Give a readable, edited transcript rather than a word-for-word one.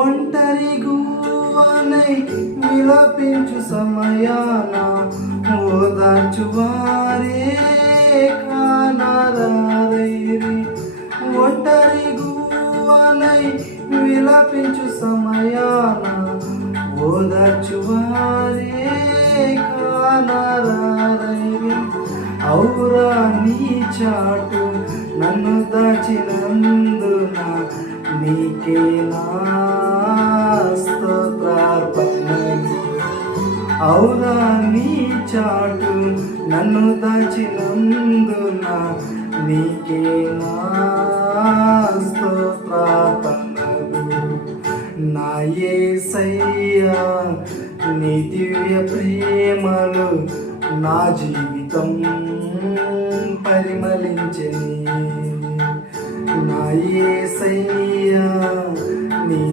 ఒంటరి గువ్వనై విలపించు సమయాన ఓదార్చువారే కానరారైరి. ఒంటరి గువ్వనై విలపించు సమయాన ఓదార్చువారే కానరారైరి. ఔరా నీ చాటు నన్ను దాచినందున నీకే నా స్తోత్రార్పణలు. ఔరా నీ చాటు నన్ను దాచినందున నీకే నా స్తోత్రార్పణలు. నా యేసయ్యా నీ దివ్య ప్రేమలు నా జీవితం పరిమళించెని. నా యేసయ్యా